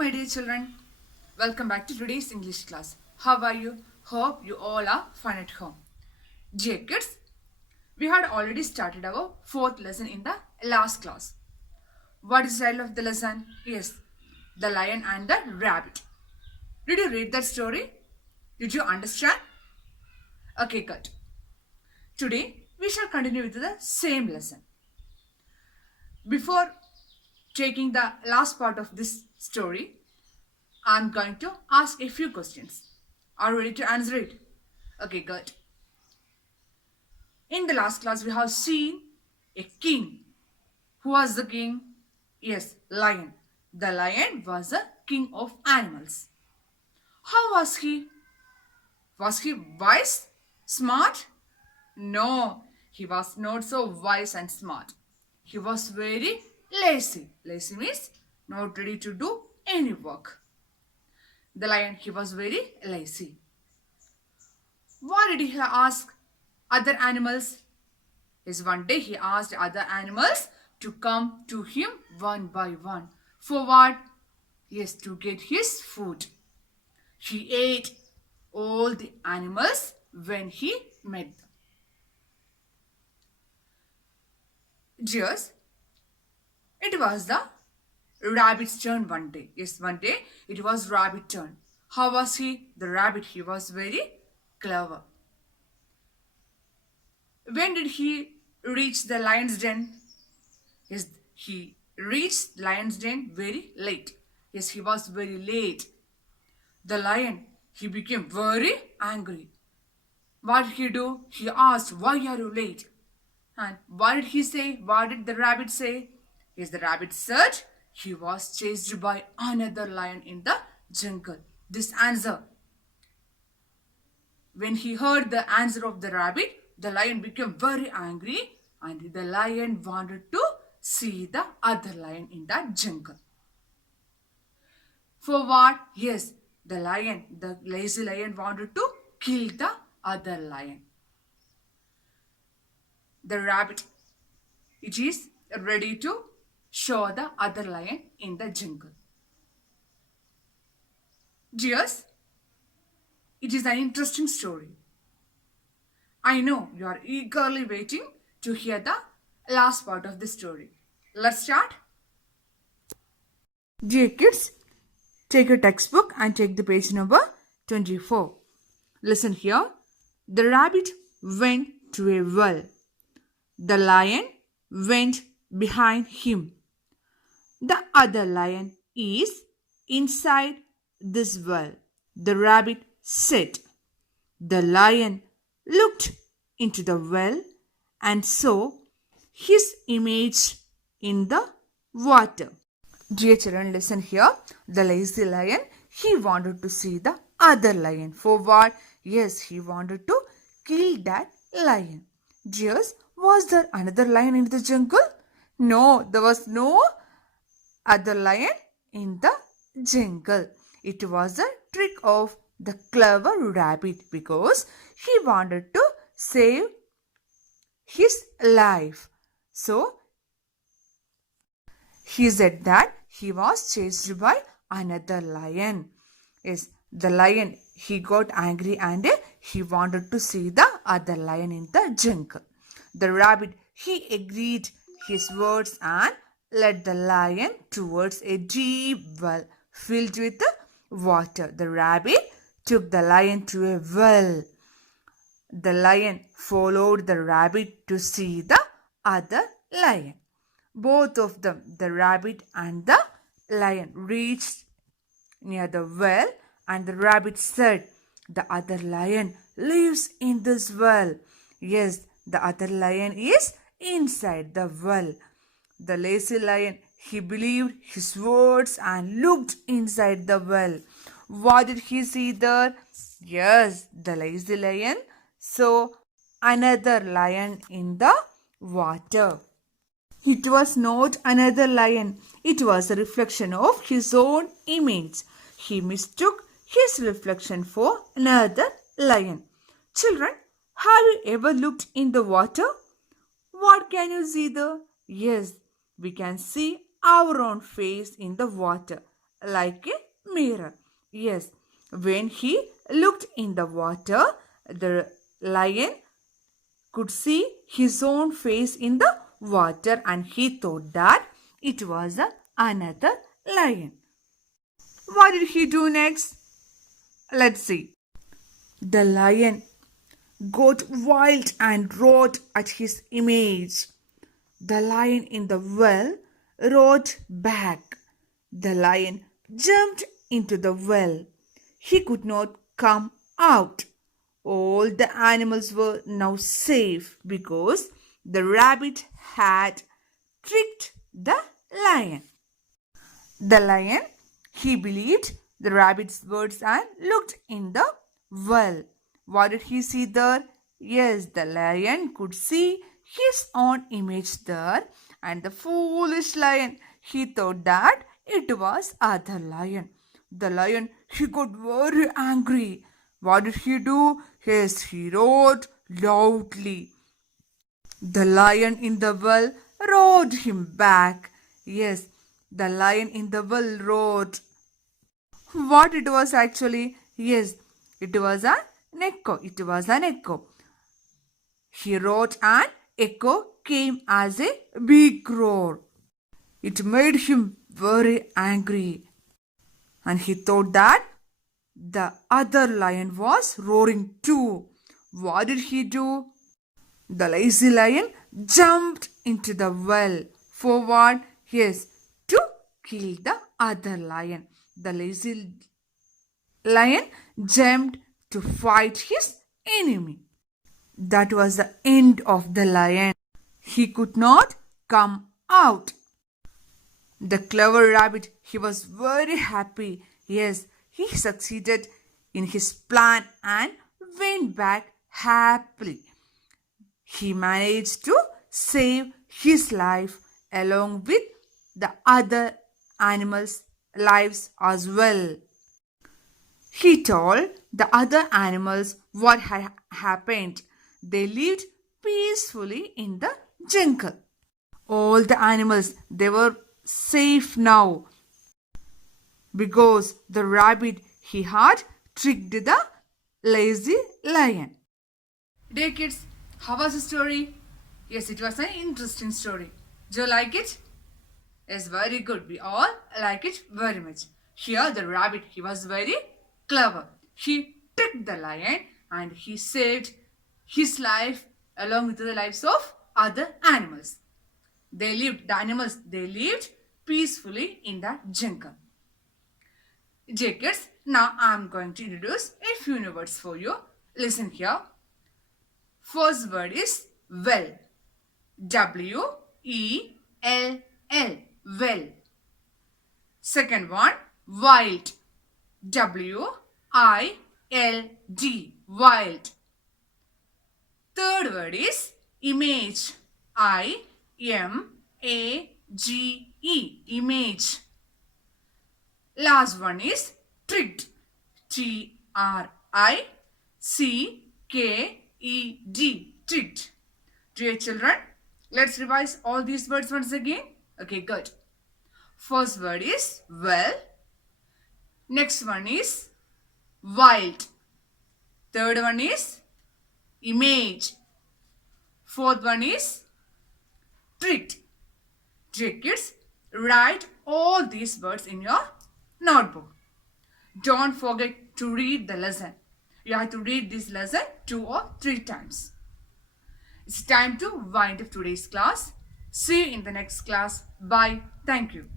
my dear children. Welcome back to today's English class. How are you? Hope you all are fine at home. Dear kids, we had already started our fourth lesson in the last class. What is the title of the lesson? Yes, The Lion and the Rabbit. Did you read that story? Did you understand? Okay, good. Today, we shall continue with the same lesson. Before taking the last part of this story, I'm going to ask a few questions. Are you ready to answer it? Okay, good. In the last class, we have seen a king. Who was the king? Yes, lion. The lion was a king of animals. How was he? Was he wise? Smart? No, he was not so wise and smart. He was very lazy. Lazy means not ready to do any work. The lion, he was very lazy. Why did he ask other animals? Yes, one day he asked other animals to come to him one by one. For what? Yes, to get his food. He ate all the animals when he met them. Dears, it was the rabbit's turn one day. Yes, one day it was rabbit's turn. How was he? The rabbit, he was very clever. When did he reach the lion's den? Yes, he reached lion's den very late. Yes, he was very late. The lion, he became very angry. What did he do? He asked, "Why are you late?" And what did he say? What did the rabbit say? Yes, the rabbit said he was chased by another lion in the jungle. This answer. When he heard the answer of the rabbit, the lion became very angry and the lion wanted to see the other lion in that jungle. For what? Yes, the lazy lion wanted to kill the other lion. The rabbit, it is ready to show the other lion in the jungle. Dears, it is an interesting story. I know you are eagerly waiting to hear the last part of the story. Let's start. Dear kids, take your textbook and take the page number 24. Listen here. The rabbit went to a well. The lion went behind him. The other lion is inside this well. The rabbit said. The lion looked into the well and saw his image in the water. Dear children, listen here. The lazy lion, he wanted to see the other lion. For what? Yes, he wanted to kill that lion. Dears, was there another lion in the jungle? No, there was no other lion in the jungle. It was a trick of the clever rabbit because he wanted to save his life. So, he said that he was chased by another lion. Yes, the lion, he got angry and he wanted to see the other lion in the jungle. The rabbit, he agreed his words and led the lion towards a deep well filled with water. The rabbit took the lion to a well. The lion followed the rabbit to see the other lion. Both of them, the rabbit and the lion, reached near the well and the rabbit said, "The other lion lives in this well." Yes, the other lion is inside the well. The lazy lion, he believed his words and looked inside the well. What did he see there? Yes, the lazy lion saw another lion in the water. It was not another lion. It was a reflection of his own image. He mistook his reflection for another lion. Children, have you ever looked in the water? What can you see there? Yes, we can see our own face in the water. like a mirror. Yes, when he looked in the water, the lion could see his own face in the water and he thought that it was another lion. What did he do next? Let's see. The lion got wild and roared at his image. The lion in the well roared back. The lion jumped into the well. He could not come out. All the animals were now safe because the rabbit had tricked the lion. The lion, he believed the rabbit's words and looked in the well. What did he see there? Yes, the lion could see his own image there, and the foolish lion, he thought that it was other lion. The lion, he got very angry. What did he do? Yes, he roared loudly. The lion in the well roared him back. Yes, the lion in the well roared. What it was actually? Yes, it was an echo. It was an echo. He roared and echo came as a big roar. It made him very angry. And he thought that the other lion was roaring too. What did he do? The lazy lion jumped into the well. For what? Yes, to kill the other lion. The lazy lion jumped to fight his enemy. That was the end of the lion. He could not come out. The clever rabbit, he was very happy. Yes, he succeeded in his plan and went back happily. He managed to save his life along with the other animals' lives as well. He told the other animals what had happened. They lived peacefully in the jungle. All the animals, they were safe now because the rabbit, he had tricked the lazy lion. Dear kids, how was the story? Yes, it was an interesting story. Do you like it? Yes, very good. We all like it very much. Here the rabbit, he was very clever. He tricked the lion and he saved his life along with the lives of other animals. The animals, they lived peacefully in the jungle. Dear kids, now I am going to introduce a few new words for you. Listen here. First word is well. W-E-L-L. Well. Second one, wild. W-I-L-D. Wild. Third word is image. I-M-A-G-E. Image. Last one is tricked. T-R-I-C-K-E-D. Tricked. Dear children, let's revise all these words once again. Okay, good. First word is well. Next one is wild. Third one is image. Fourth one is tricked. Dear kids, write all these words in your notebook. Don't forget to read the lesson. You have to read this lesson 2 or 3 times. It's time to wind up today's class. See you in the next class. Bye. Thank you.